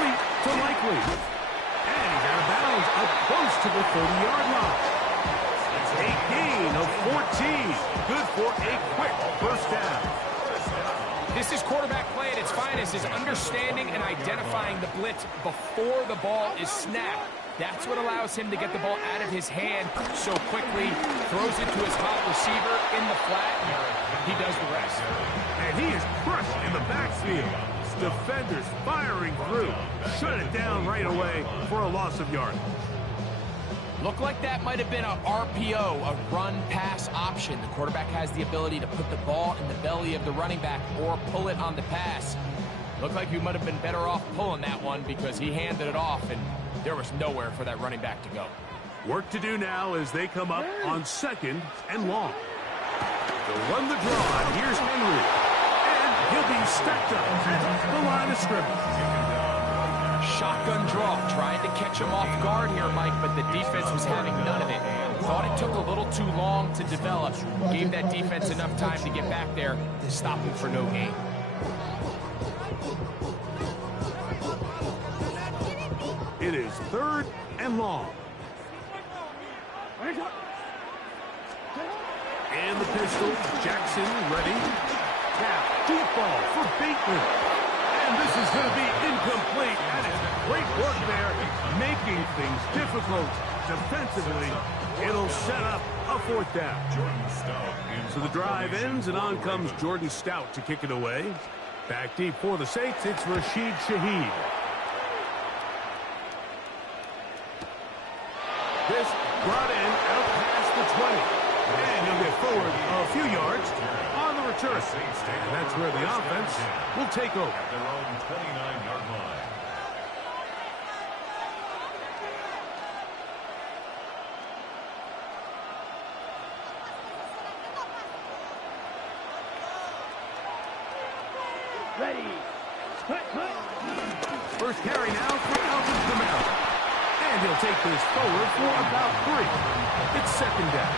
complete to Likely. And he's out of bounds up close to the 30-yard line. A gain of 14. Good for a quick first down. This is quarterback play at its finest, is understanding and identifying the blitz before the ball is snapped. That's what allows him to get the ball out of his hand so quickly, throws it to his hot receiver in the flat, he does the rest. And he is crushed in the backfield. Defenders firing through. Shut it down right away for a loss of yardage. Looked like that might have been a RPO, a run-pass option. The quarterback has the ability to put the ball in the belly of the running back or pull it on the pass. Looked like you might have been better off pulling that one because he handed it off and there was nowhere for that running back to go. Work to do now as they come up on 2nd and long. They'll run the draw, and here's Henry. And he'll be stepped up at the line of scrimmage. Shotgun draw, trying to catch him off guard here, Mike, but the defense was having none of it. Thought it took a little too long to develop. Gave that defense enough time to get back there, stopping for no gain. It is 3rd and long. And the pistol, Jackson ready. Tap, deep ball for Bateman. And this is going to be incomplete. That is great work there, making things difficult defensively. It'll set up a 4th down. So the drive ends, and on comes Jordan Stout to kick it away. Back deep for the Saints, it's Rashid Shaheed. This brought in out past the 20. And he'll get forward a few yards on the return. And that's where the offense will take over. At their own 29-yard line. Ready. First carry now for Alvin Kamara. And he'll take this forward for about 3. It's 2nd down.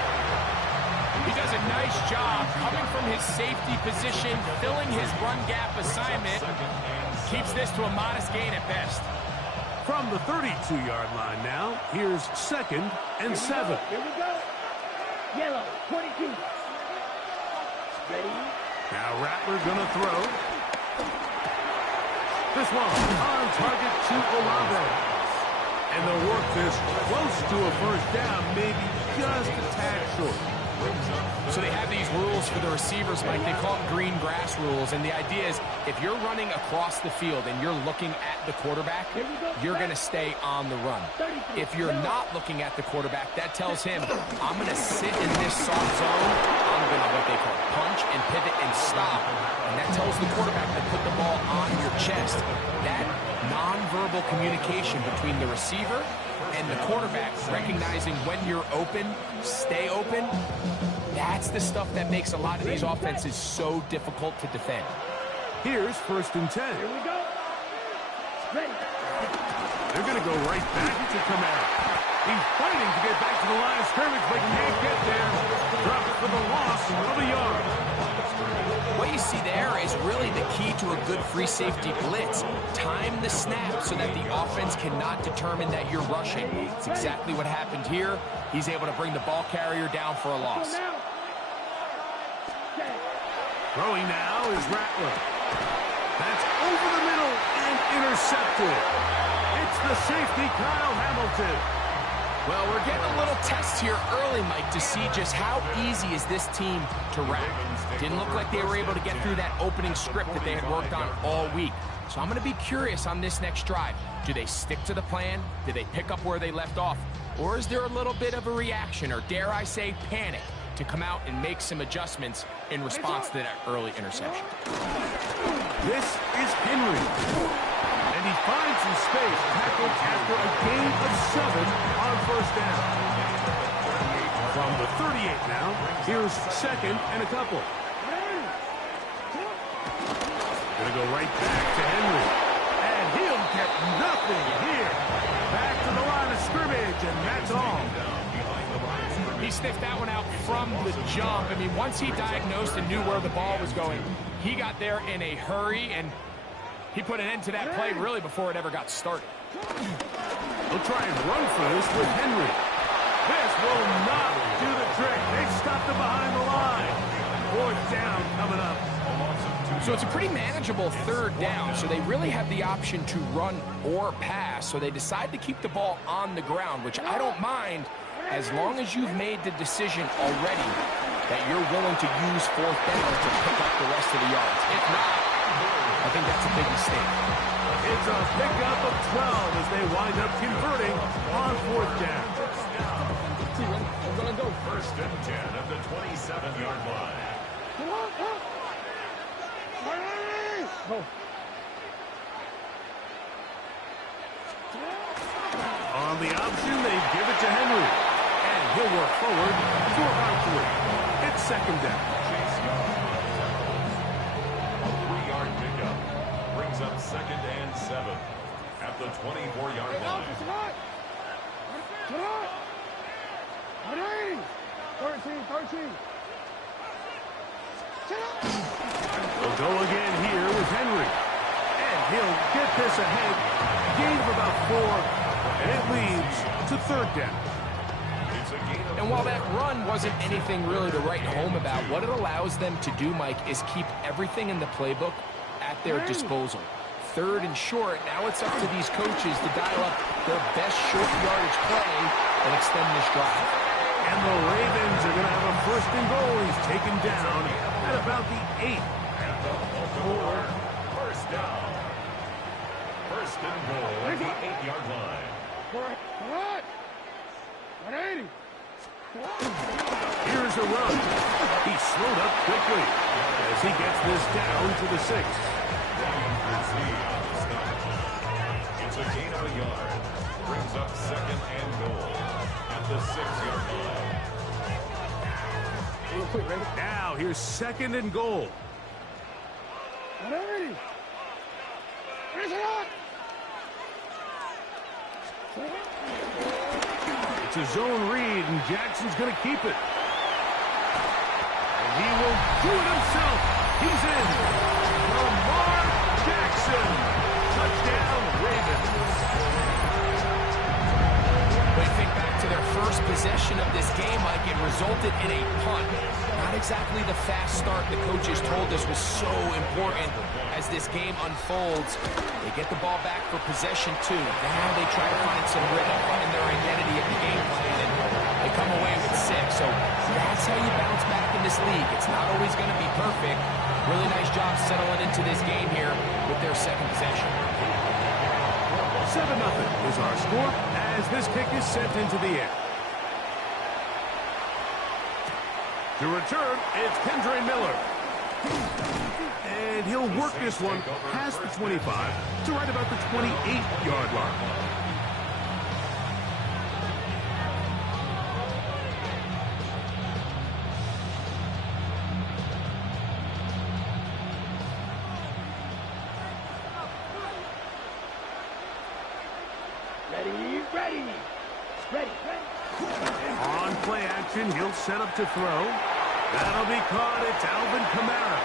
He does a nice job coming from his safety position, filling his run gap assignment. Keeps this to a modest gain at best. From the 32-yard line now, here's 2nd and 7. Here we go. Yellow, 22. Ready. Now Rattler gonna throw. This one on target to Olave. And they'll work this close to a first down, maybe just a tad short. So they have these rules for the receivers, Mike. They call them green grass rules. And the idea is if you're running across the field and you're looking at the quarterback, you're going to stay on the run. If you're not looking at the quarterback, that tells him, I'm going to sit in this soft zone. I'm going to what they call punch and pivot and stop. And that tells the quarterback to put the ball on your chest. That nonverbal communication between the receiver and the quarterback, recognizing when you're open, stay open, that's the stuff that makes a lot of these offenses so difficult to defend. Here's 1st and 10. Here we go. Ready. They're going to go right back to Kamara. He's fighting to get back to the line of scrimmage, but can't get there. Dropped for the loss of a yard. What you see there is really the key to a good free safety blitz. Time the snap so that the offense cannot determine that you're rushing. It's exactly what happened here. He's able to bring the ball carrier down for a loss. Throwing now is Rattler. That's over the middle and intercepted. It's the safety, Kyle Hamilton. Well, we're getting a little test here early, Mike, to see just how easy is this team to rack. Didn't look like they were able to get through that opening script that they had worked on all week. So I'm going to be curious on this next drive. Do they stick to the plan? Do they pick up where they left off? Or is there a little bit of a reaction, or dare I say panic, to come out and make some adjustments in response to that early interception? This is Henry. And he finds some space, tackled after a gain of 7 on 1st down. From the 38 now, here's 2nd and a couple. Gonna go right back to Henry. And he'll get nothing here. Back to the line of scrimmage, and that's all. He sniffed that one out from the jump. I mean, once he diagnosed and knew where the ball was going, he got there in a hurry, and He put an end to that play really before it ever got started. They'll try and run for this with Henry. This will not do the trick. They stopped him behind the line. 4th down coming up. So it's a pretty manageable 3rd down, so they really have the option to run or pass, so they decide to keep the ball on the ground, which I don't mind as long as you've made the decision already that you're willing to use 4th down to pick up the rest of the yards. If not, I think that's a big mistake. It's a pickup of 12 as they wind up converting on 4th down. First and 10 at the 27-yard line. On the option, they give it to Henry. And he'll work forward for about 3. It's 2nd down. Chase Young. A 3-yard pickup. Brings up 2nd and 7 at the 24-yard line. 13. We'll go again here with Henry. And he'll get this ahead. Gain of about 4. And it leads to 3rd down. And while that run wasn't anything really to write home about, what it allows them to do, Mike, is keep everything in the playbook at their disposal. 3rd and short, now it's up to these coaches to dial up their best short yardage play and extend this drive. And the Ravens are going to have a 1st and goal. He's taken down at about the 8. First down. 1st and goal at the 8-yard line. 180. Here's a run. He slowed up quickly as he gets this down to the 6. It's a gain of a yard. Brings up 2nd and goal at the 6-yard line. Now here's 2nd and goal. 180. It's a zone read, and Jackson's going to keep it. And he will do it himself. He's in. Lamar Jackson. Touchdown, Ravens. But think back to their first possession of this game, Mike, it resulted in a punt. Not exactly the fast start the coaches told us was so important as this game unfolds. They get the ball back for possession 2. Now they try to find some rhythm, find their identity of the game plan, and they come away with 6. So that's how you bounce back in this league. It's not always going to be perfect. Really nice job settling into this game here with their 2nd possession. 7-0 is our score as this kick is sent into the air. To return, it's Kendre Miller. And he'll work this one past the 25 to right about the 28-yard line. Ready. On play action, he'll set up to throw. That'll be caught. It's Alvin Kamara.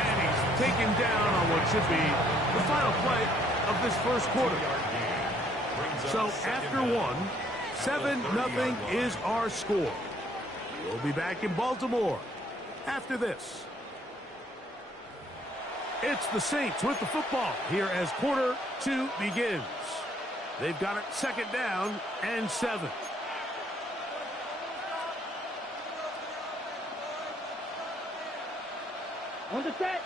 And he's taken down on what should be the final play of this 1st quarter. So after 7-0 is our score. We'll be back in Baltimore after this. It's the Saints with the football here as quarter 2 begins. They've got it 2nd down and 7. On the set.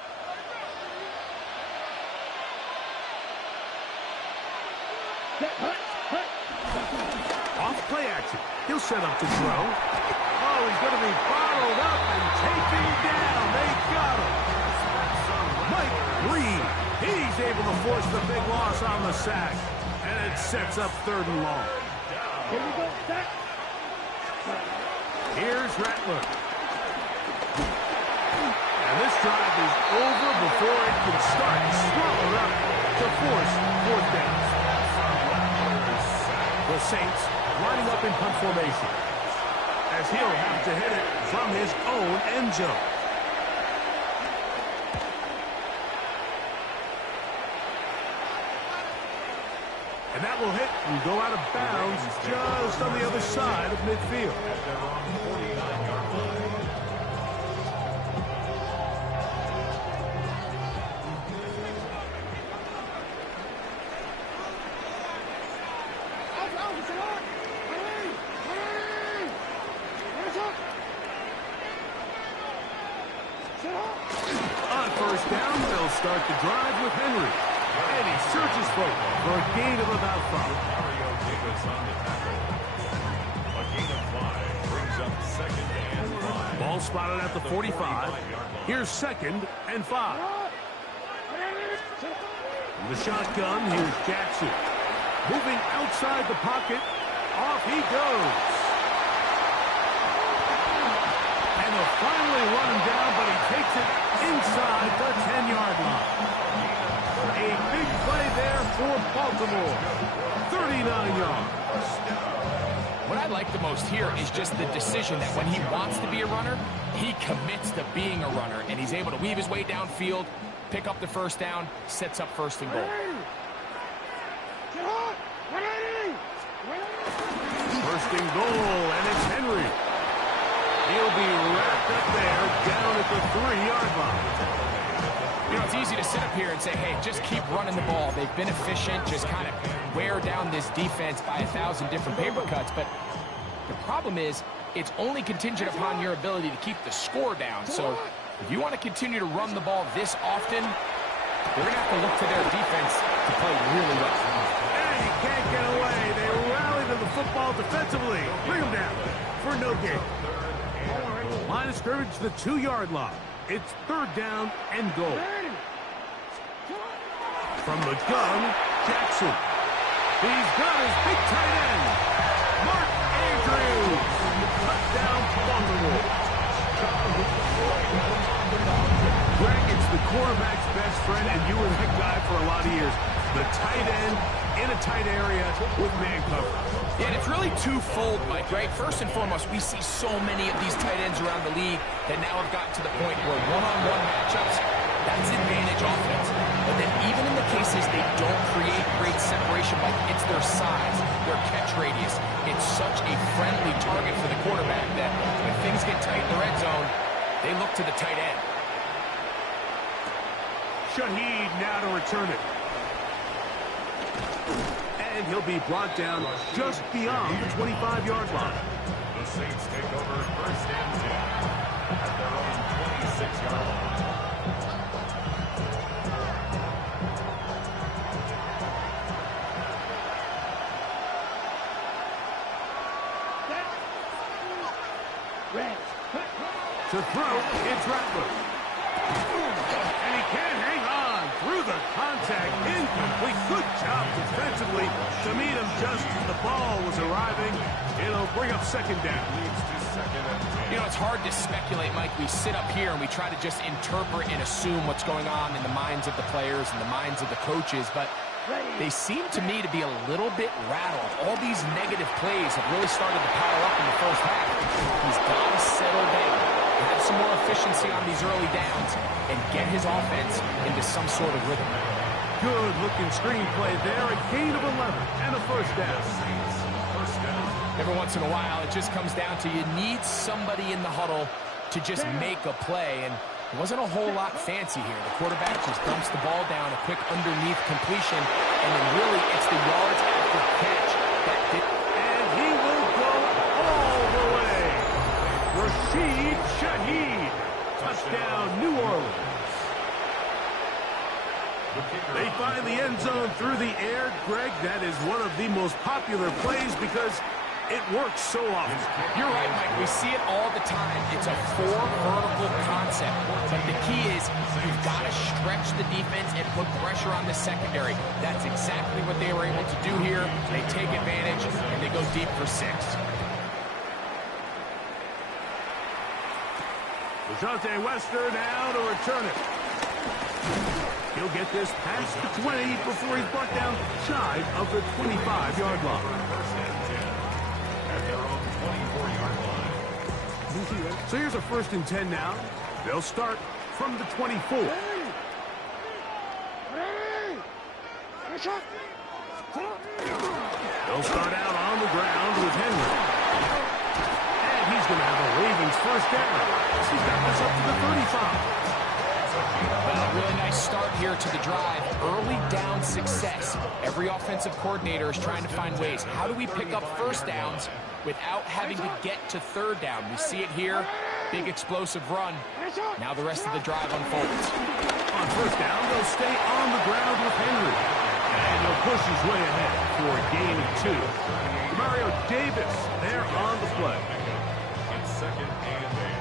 Hut. Off play action. He'll set up to throw. Oh, he's going to be bottled up and taken down. They got him. Mike Reed. He's able to force the big loss on the sack. And it sets up 3rd and long. Here we go, set. Here's Rattler. And this drive is over before it can start. Swallowed up to force 4th down. The Saints lining up in punt formation as he'll have to hit it from his own end zone. And that will hit and go out of bounds just on the other side of midfield. At their own 49-yard line. On first down, they'll start the drive with Henry. And he searches for a gain of about 5. Mario Davis on the tackle. A gain of 5 brings up second and 5. Ball spotted at the 45. Here's second and 5. In the shotgun, here's Jackson. Moving outside the pocket. Off he goes. And they'll finally run him down, but he takes it inside the 10-yard line. A big play there for Baltimore. 39 yards. What I like the most here is just the decision that when he wants to be a runner, he commits to being a runner, and he's able to weave his way downfield, pick up the first down, sets up first and goal. First and goal, and it's Henry. He'll be wrapped up there down at the 3-yard line. You know, it's easy to sit up here and say, hey, just keep running the ball. They've been efficient, just kind of wear down this defense by 1,000 different paper cuts. But the problem is it's only contingent upon your ability to keep the score down. So if you want to continue to run the ball this often, they're going to have to look to their defense to play really well. And he can't get away. They rally to the football defensively. Bring him down for no gain. Line of scrimmage to the 2-yard line. It's third down and goal. From the gun, Jackson. He's got his big tight end, Mark Andrews. Touchdown, Baltimore. Greg, it's the quarterback's best friend, and you were that guy for a lot of years. The tight end in a tight area with man cover. Yeah, and it's really twofold, Mike, right? First and foremost, we see so many of these tight ends around the league that now have gotten to the point where one-on-one matchups, that's advantage offense. But then even in the cases they don't create great separation, Mike, it's their size, their catch radius. It's such a friendly target for the quarterback that when things get tight in the red zone, they look to the tight end. Shaheed now to return it. And he'll be brought down just beyond the 25-yard line. The Saints take over first and 10 at their own 26-yard line. To throw, it's Rattler. And he can't hang on through the contact. Incomplete. Good job defensively to meet him just as the ball was arriving. It'll bring up second down. You know, it's hard to speculate, Mike. We sit up here and we try to just interpret and assume what's going on in the minds of the players and the minds of the coaches, but they seem to me to be a little bit rattled. All these negative plays have really started to pile up in the first half. He's got to settle down, have some more efficiency on these early downs, and get his offense into some sort of rhythm. Good-looking screenplay there. A gain of 11 and a first down. Every once in a while, it just comes down to you need somebody in the huddle to just make a play, and it wasn't a whole lot fancy here. The quarterback just dumps the ball down, a quick underneath completion, and then really it's the yards after catch that did. And he will go all the way. Rashid Shaheed. Touchdown, New Orleans. They find the end zone through the air. Greg, that is one of the most popular plays because it works so often. You're right, Mike. We see it all the time. It's a four-vertical concept. But the key is you've got to stretch the defense and put pressure on the secondary. That's exactly what they were able to do here. They take advantage, and they go deep for 6. Dejounte Wester now to return it. He'll get this past the 20 before he's brought down shy of the 25-yard line. At their own 24-yard line. So here's a first and 10 now. They'll start from the 24. They'll start out on the ground with Henry. And he's going to have the Ravens first down. He's got this up to the 35. Well, a really nice start here to the drive. Early down success. Every offensive coordinator is trying to find ways. How do we pick up first downs without having to get to third down? We see it here. Big explosive run. Now the rest of the drive unfolds. On first down, they'll stay on the ground with Henry. And he'll push his way ahead for a gain of 2. Mario Davis there on the play. It's second and 8.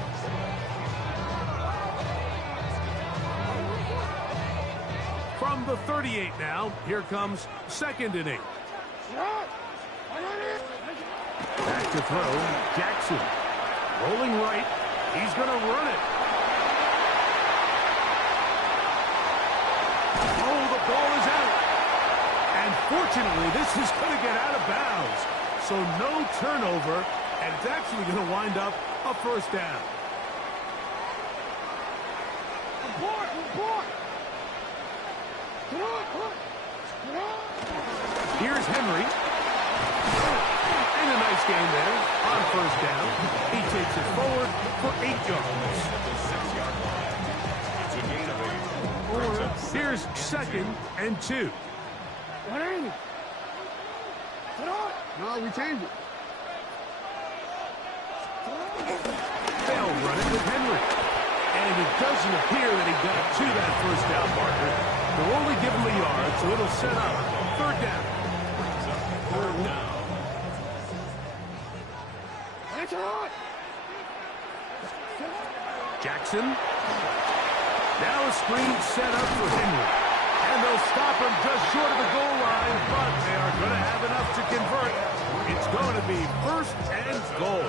From the 38 now, here comes second and 8. Back to throw, Jackson. Rolling right, he's going to run it. Oh, the ball is out. And fortunately, this is going to get out of bounds. So no turnover, and it's actually going to wind up a first down. Here's Henry. And a nice game there on first down. He takes it forward for 8 yards. It's a gain of 8. Brings up Here's second and 2. No, we changed it. They'll run it with Henry. And it doesn't appear that he got to that first down marker. They'll only give him a yard, so it'll set up third down. Third down. Jackson. Now a screen set up for Henry. And they'll stop him just short of the goal line, but they are going to have enough to convert. It's going to be first and goal.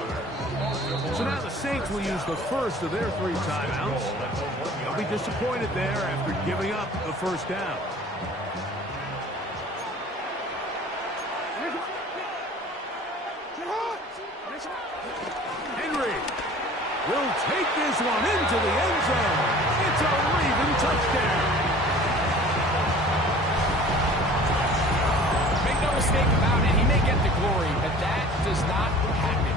So now the Saints will use the first of their 3 timeouts. They'll be disappointed there after giving up the first down. Henry will take this one into the end zone. It's a Raven touchdown. Make no mistake about it, he may get the glory, but that does not happen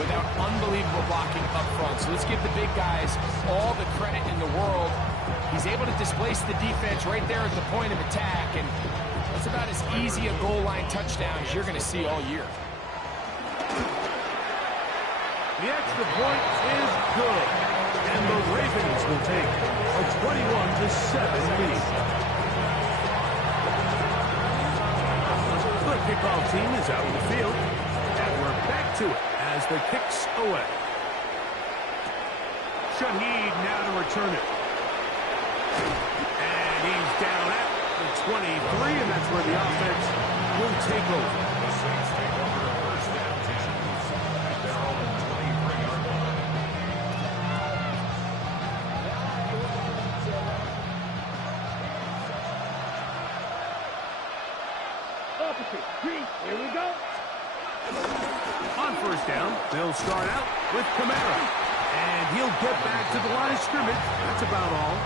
without unbelievable blocking up front. So let's give the big guys all the credit in the world. He's able to displace the defense right there at the point of attack, and that's about as easy a goal line touchdown as you're going to see all year. The extra point is good, and the Ravens will take a 21-7 lead. The kickoff team is out in the field, and we're back to it as the kicks away. Shaheed now to return it. And he's down at the 23, and that's where the offense will take over. The Saints take over a first down chance at their own 23-yard line. Opposite. Green. Here we go. On first down, they'll start out with Kamara. And he'll get back to the line of scrimmage. That's about all.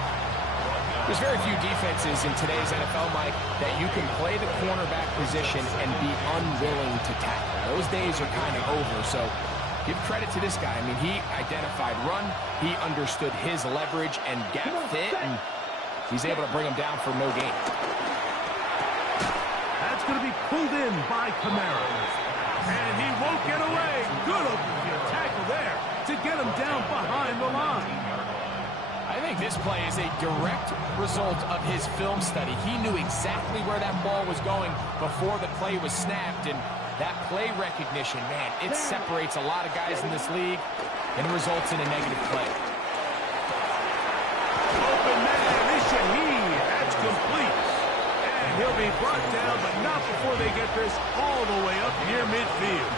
There's very few defenses in today's NFL, Mike, that you can play the cornerback position and be unwilling to tackle. Those days are kind of over, so give credit to this guy. I mean, he identified run, he understood his leverage and gap fit, and he's able to bring him down for no gain. That's going to be pulled in by Kamara. And he won't get away. Good tackle there to get him down behind the line. I think this play is a direct result of his film study. He knew exactly where that ball was going before the play was snapped, and that play recognition, man, it separates a lot of guys in this league and results in a negative play. Open man is Shaheed. That's complete. And he'll be brought down, but not before they get this all the way up near midfield.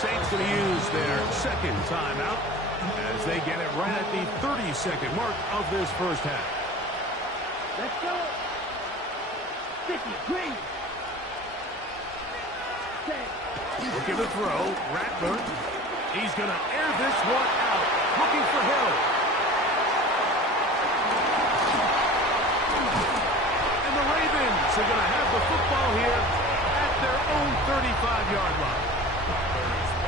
Saints going to use their second timeout as they get it right at the 30-second mark of this first half. Let's go. 50. Green. Look at the throw. Rattler. He's going to air this one out. Looking for Hill. And the Ravens Bucs are going to have the football here at their own 35-yard line.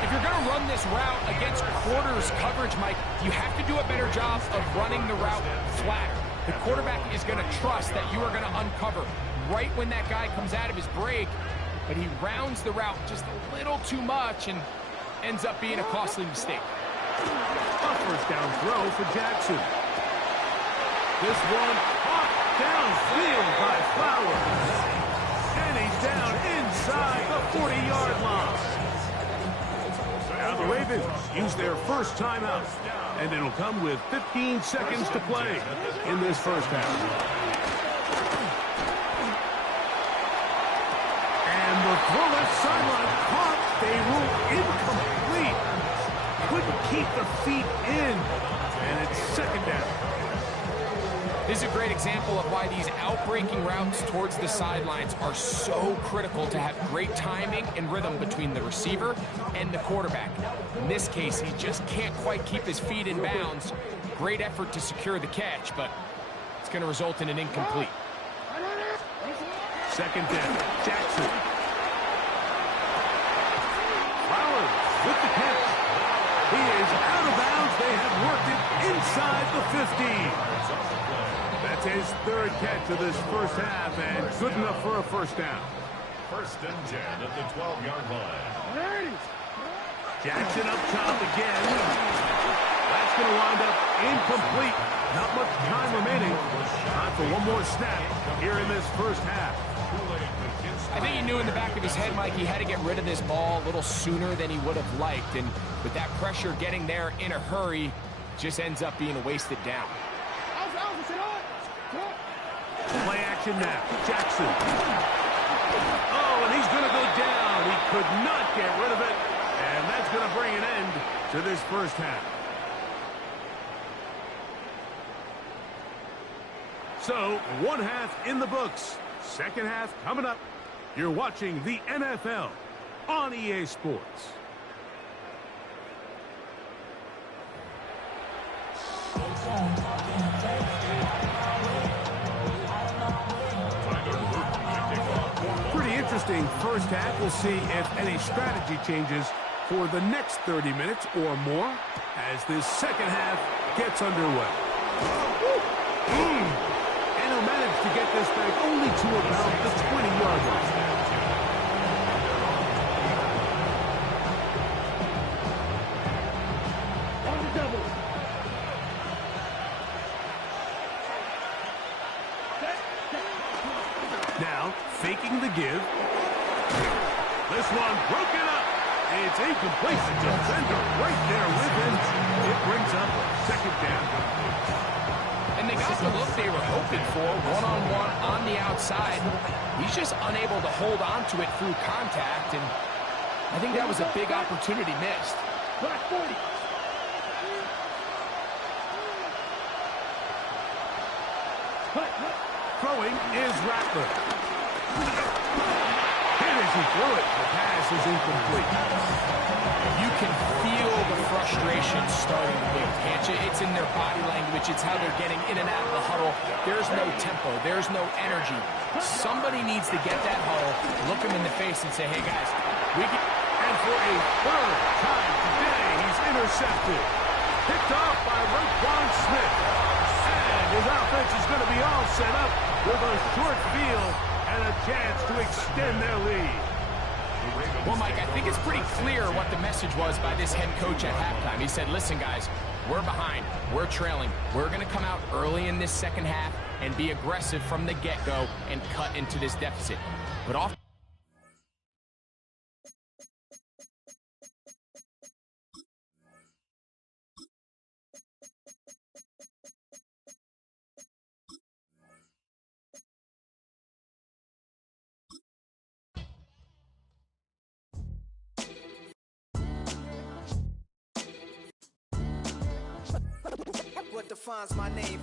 If you're going to run this route against quarters coverage, Mike, you have to do a better job of running the route flatter. The quarterback is going to trust that you are going to uncover right when that guy comes out of his break, but he rounds the route just a little too much and ends up being a costly mistake. A first down throw for Jackson. This one caught downfield by Flowers. And he's down inside the 40-yard line. Now the Ravens use their first timeout, and it'll come with 15 seconds to play in this first half. And the throw left sideline caught. They rule incomplete. Couldn't keep the feet in, and it's second down. This is a great example of why these outbreaking routes towards the sidelines are so critical to have great timing and rhythm between the receiver and the quarterback. In this case, he just can't quite keep his feet in bounds. Great effort to secure the catch, but it's going to result in an incomplete. Second down, Jackson. Flowers with the catch. He is out of bounds. They have worked it inside the 50. That's his third catch of this first half, and good enough for a first down. First and 10 at the 12-yard line. Jackson up top again. That's going to wind up incomplete. Not much time remaining. Time for one more snap here in this first half. I think he knew in the back of his head, Mike, he had to get rid of this ball a little sooner than he would have liked. And with that pressure getting there in a hurry, just ends up being a wasted down. Play action now. Jackson. Oh, and he's going to go down. He could not get rid of it. And that's going to bring an end to this first half. So, one half in the books. Second half coming up. You're watching the NFL on EA Sports. Pretty interesting first half. We'll see if any strategy changes for the next 30 minutes or more as this second half gets underway. And he'll manage to get this back only to about the 20-yard line. Now, faking the give. This one broken up. It's incomplete. Defender right there with him. It brings up second down. And they got the look they were hoping for, one-on-one on the outside. He's just unable to hold on to it through contact, and I think that was a big opportunity missed. Throwing is Rattler. And as he threw it, the pass is incomplete. You can feel the frustration starting to build, can't you? It's in their body language. It's how they're getting in and out of the huddle. There's no tempo. There's no energy. Somebody needs to get that huddle, look him in the face, and say, hey, guys, we can... And for a third time today, he's intercepted. Picked off by Roquan Smith. And his offense is going to be all set up with a short field and a chance to extend their lead. Well, Mike, I think it's pretty clear what the message was by this head coach at halftime. He said, listen, guys, we're behind. We're trailing. We're going to come out early in this second half and be aggressive from the get-go and cut into this deficit. But off. What defines my name?